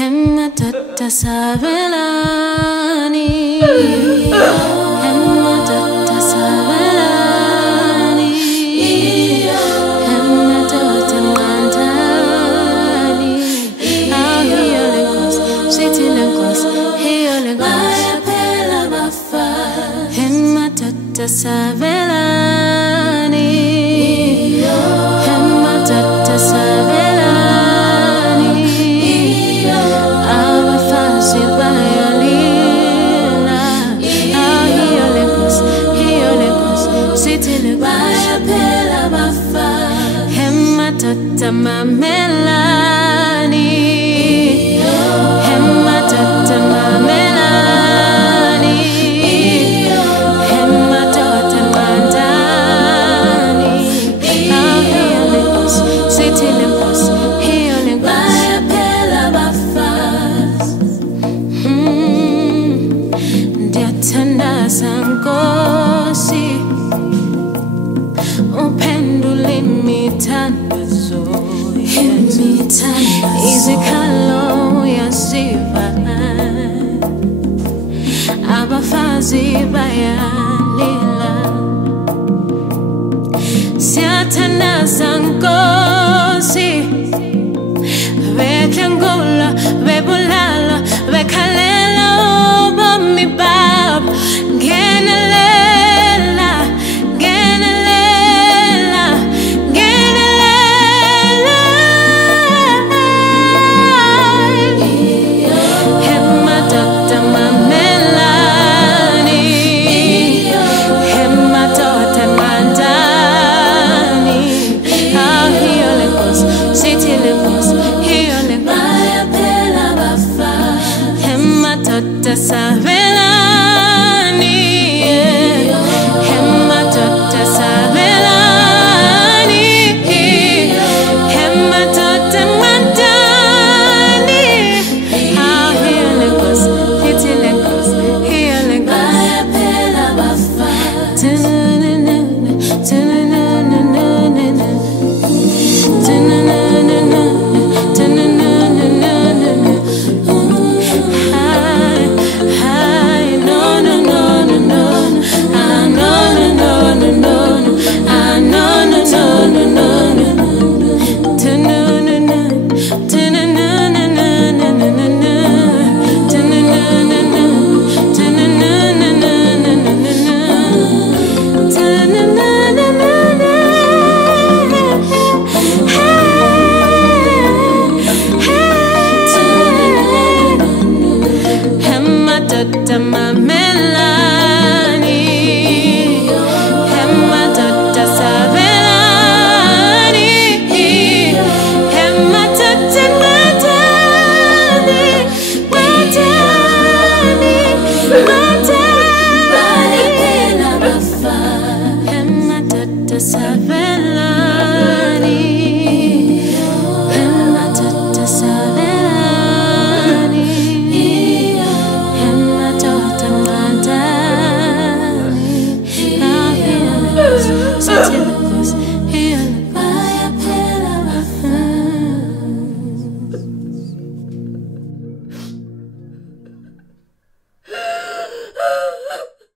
Hemma tutta savelani, hemma tutta savelani, hemma tutta mandani. How here lengos, city lengos, here lengos. Hemma tutta savelani, hemma tutta savelani. Tutta mamelani, hemma tutta mamelani, hemma tutta mandani. How here lengos, city lengos, here lengos. Ndiyathanda sankosi, uphendule imithandazo. Izikhalo uyasiva, abafazi bayalila. Siyathandaza Nkosi, beklangula, bebulala, bekhalela ubomi babo. Ngenelela, ngenelela, ngenelela. Hemma tutta mamelani, hemma tutta mandani. Ah, here lengos, city lengos, here lengos. Hemma tutta savelani, hemma tutta savelani, hemma tutta mandani. Ah, here lengos, city lengos, here lengos. Tutta mamelani.